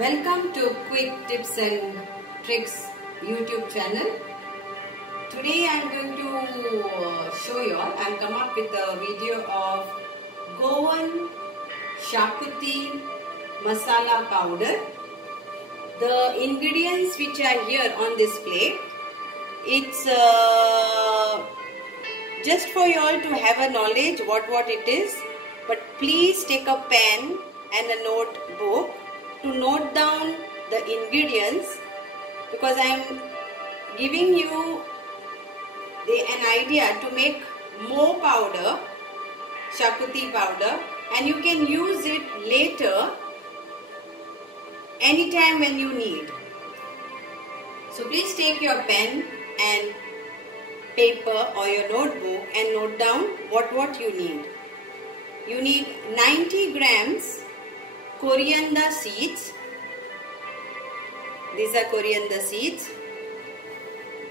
Welcome to Quick Tips and Tricks YouTube channel. Today I am going to show you all. I have come up with a video of Goan Shakuti masala powder. The ingredients which are here on this plate, it's just for you all to have a knowledge what it is. But please take a pen and a notebook to note down the ingredients, because I am giving you an idea to make more powder, Shakuti powder, and you can use it later anytime when you need. So please take your pen and paper or your notebook and note down what you need. You need 90 grams coriander seeds. These are coriander seeds.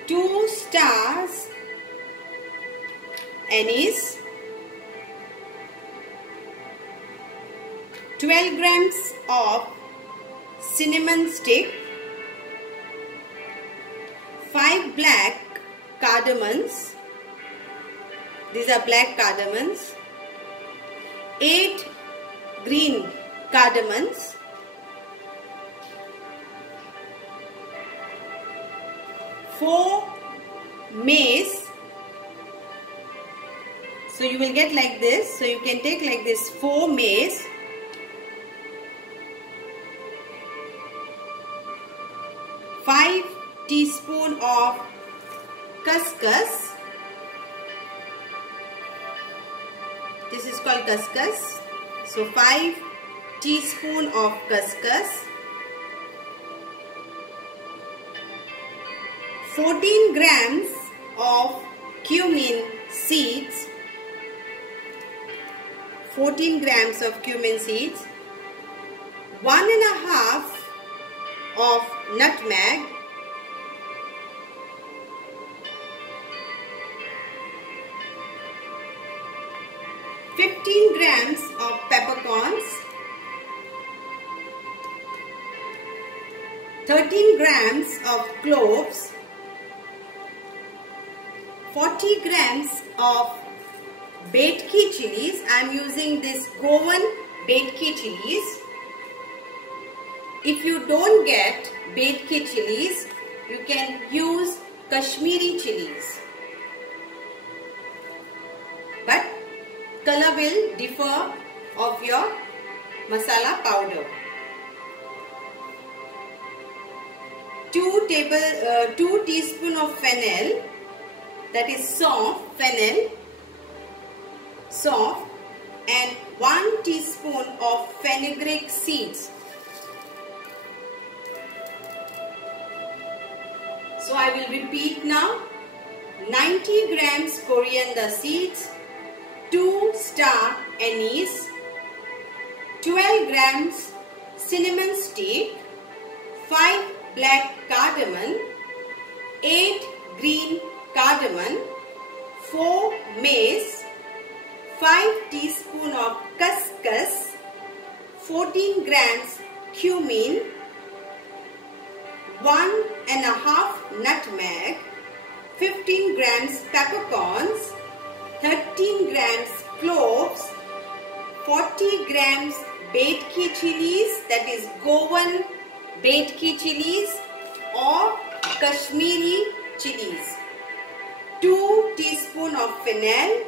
2 stars anise. 12 grams of cinnamon stick. 5 black cardamoms. These are black cardamoms. 8 green cardamoms. 4 mace. So you will get like this. So you can take like this 4 mace. 5 teaspoon of couscous. This is called couscous. So 5 teaspoon of couscous. 14 grams of cumin seeds. 14 grams of cumin seeds. 1.5 of nutmeg. 15 grams of peppercorns. 13 grams of cloves. 40 grams of Betki chilies. I am using this Goan Betki chilies. If you don't get Betki chilies, you can use Kashmiri chilies. But color will differ of your masala powder. 2 teaspoon of fennel, that is soft fennel, soft, and 1 teaspoon of fenugreek seeds. So I will repeat now. 90 grams coriander seeds, 2 star anise, 12 grams cinnamon stick, 5 black cardamom, 8 green cardamom, 4 mace, 5 teaspoon of couscous, 14 grams cumin, 1.5 nutmeg, 15 grams peppercorns, 13 grams cloves, 40 grams Betki chilies, that is Goan Betki chilies or Kashmiri chilies, 2 teaspoon of fennel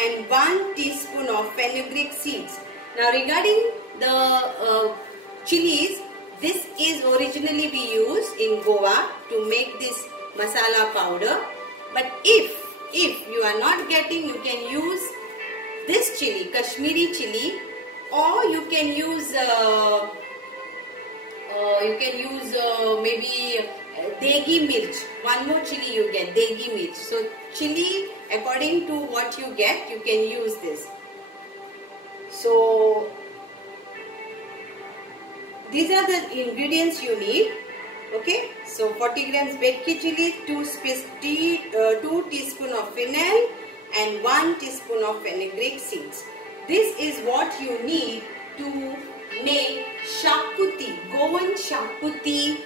and 1 teaspoon of fenugreek seeds. Now regarding the chilies, this is originally we used in Goa to make this masala powder. But if you are not getting, you can use this chili, Kashmiri chili, or you can use maybe degi mirch. One more chili you get, degi mirch. So chili, according to what you get, you can use this. So these are the ingredients you need. Okay, so 40 grams Betki chili, 2 teaspoon of fennel and 1 teaspoon of fenugreek seeds. This is what you need to make shakuti, Goan shakuti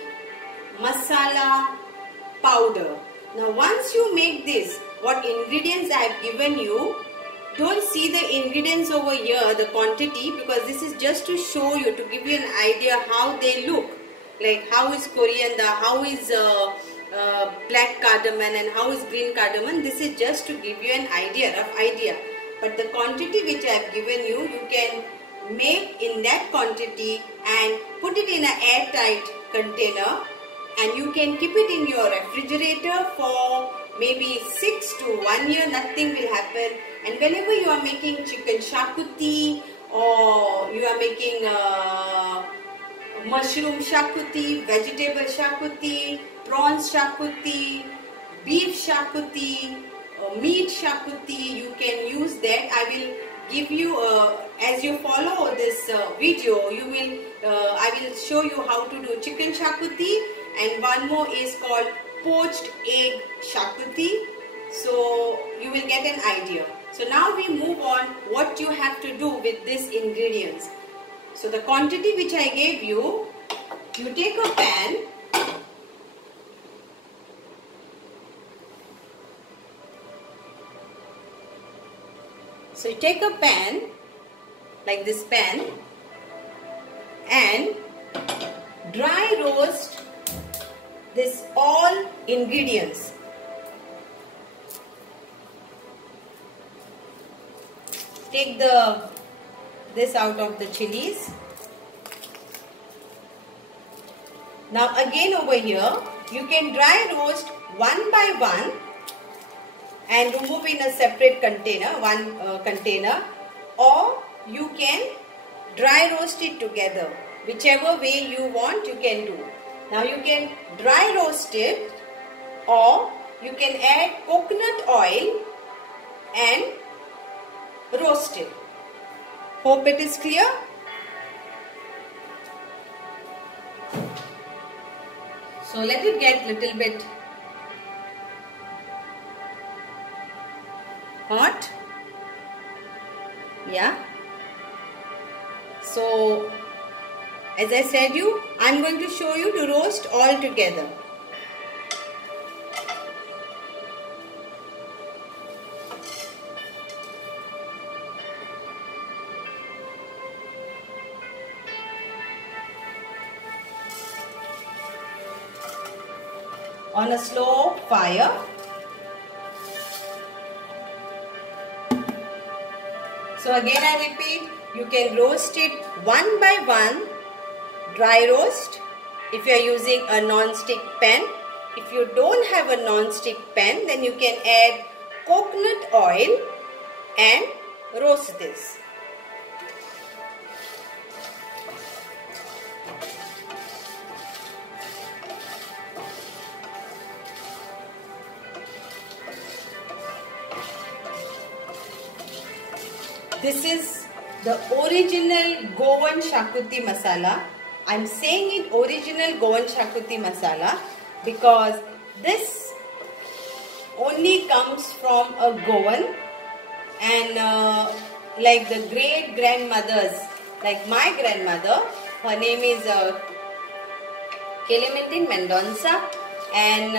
masala powder. Now once you make this, what ingredients I have given you, don't see the ingredients over here, the quantity, because this is just to show you, to give you an idea how they look. Like how is coriander, how is black cardamom and how is green cardamom. This is just to give you an idea, rough idea. But the quantity which I have given you, you can make in that quantity and put it in an airtight container, and you can keep it in your refrigerator for maybe 6 to 1 year, nothing will happen. And whenever you are making chicken shakuti or you are making mushroom shakuti, vegetable shakuti, prawns shakuti, beef shakuti, meat shakuti, you can use that. I will give you, as you follow this video, you will, I will show you how to do chicken shakuti, and one more is called poached egg shakuti. So you will get an idea. So now we move on what you have to do with these ingredients. So the quantity which I gave you, you take a pan, so you take a pan, like this pan, and dry roast this all ingredients. Take this out of the chilies. Now again over here, you can dry roast one by one and remove in a separate container, one container, or you can dry roast it together. Whichever way you want, you can do. Now you can dry roast it, or you can add coconut oil and roast it. Hope it is clear. So let it get little bit hot. Yeah. So as I said you, I am going to show you to roast all together. On a slow fire. So again I repeat, you can roast it one by one, dry roast if you are using a non-stick pan. If you don't have a non-stick pan, then you can add coconut oil and roast this. This is the original Goan shakuti masala. I am saying it original Goan shakuti masala because this only comes from a Goan, and like the great grandmothers, like my grandmother, her name is Clementine Mendonça, and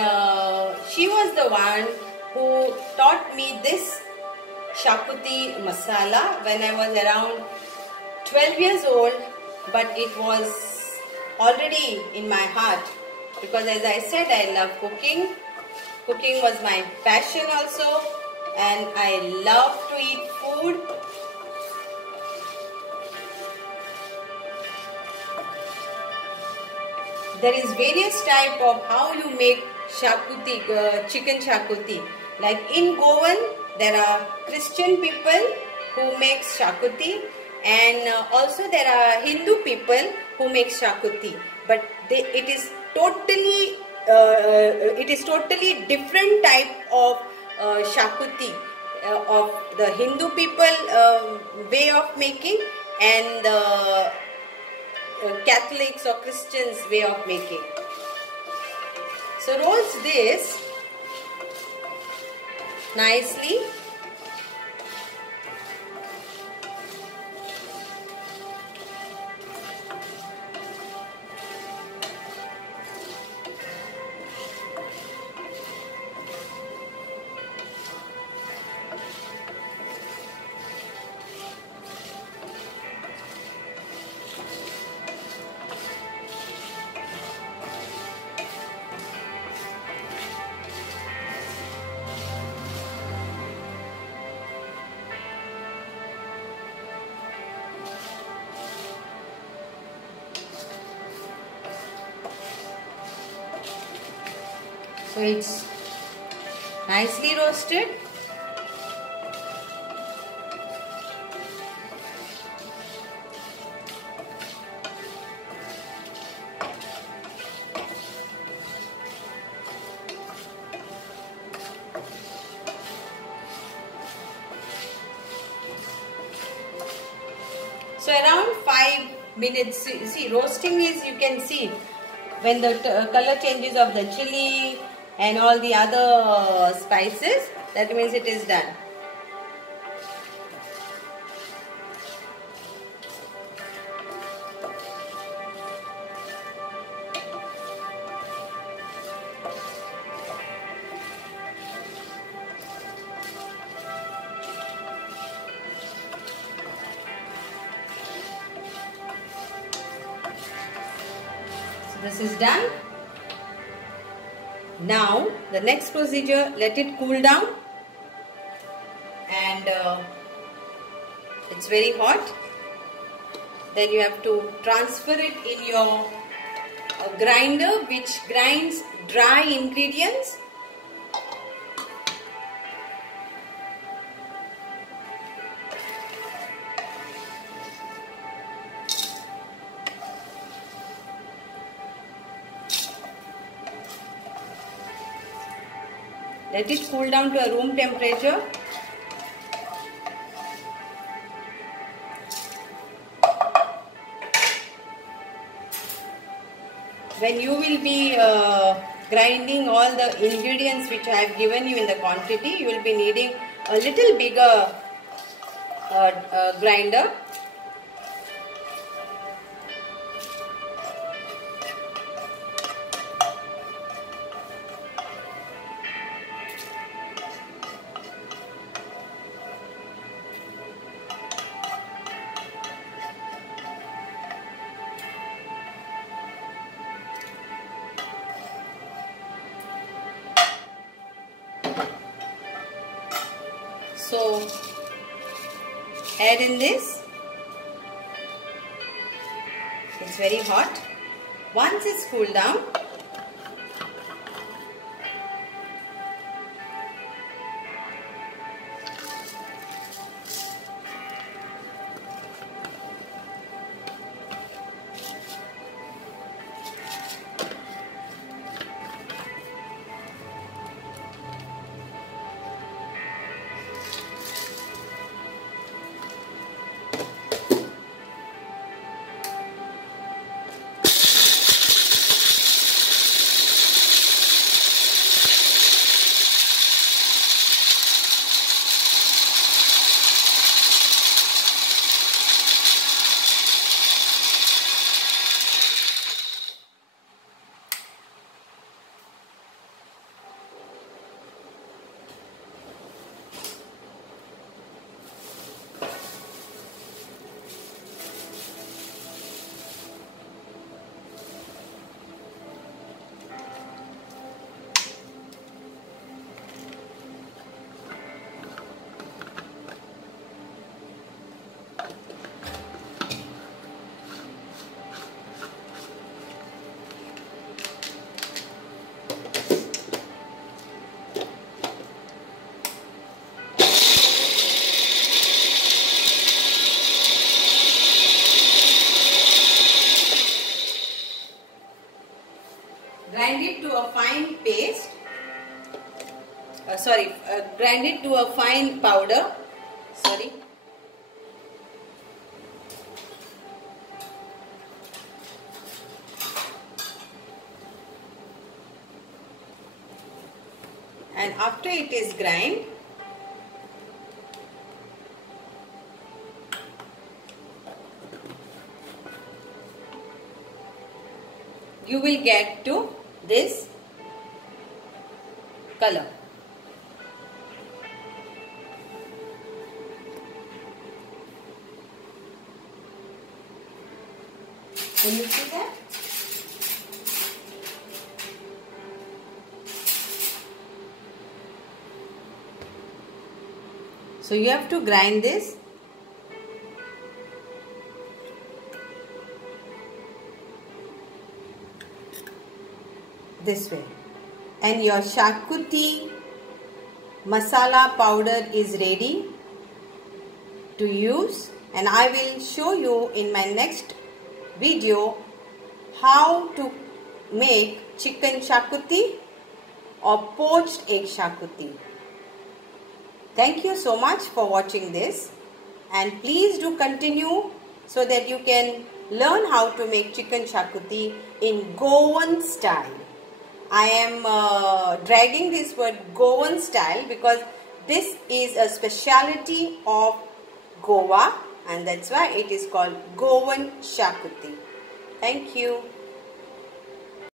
she was the one who taught me this shakuti masala when I was around 12 years old, but it was already in my heart because, as I said, I love cooking. Cooking was my passion also, and I love to eat food. There is various type of how you make shakuti, chicken shakuti. Like in Goan, there are Christian people who make shakuti, and also there are Hindu people who make shakuti. But it is totally different type of shakuti of the Hindu people way of making and the Catholics or Christians way of making. So roast this nicely. So it's nicely roasted. So around 5 minutes, see roasting is, you can see when the color changes of the chili and all the other spices, that means it is done. This is done. Now the next procedure, let it cool down, and it's very hot. Then you have to transfer it in your grinder which grinds dry ingredients. Let it cool down to a room temperature. When you will be grinding all the ingredients which I have given you in the quantity, you will be needing a little bigger grinder. So add in this. It's very hot. Once it's cooled down, grind it to a fine paste. Grind it to a fine powder. And after it is grind, you will get to this color. Can you see that? So you have to grind this way. and your shakuti masala powder is ready to use, and I will show you in my next video how to make chicken shakuti or poached egg shakuti. Thank you so much for watching this, and please do continue so that you can learn how to make chicken shakuti in Goan style. I am dragging this word Goan style because this is a speciality of Goa, and that's why it is called Goan shakuti. Thank you.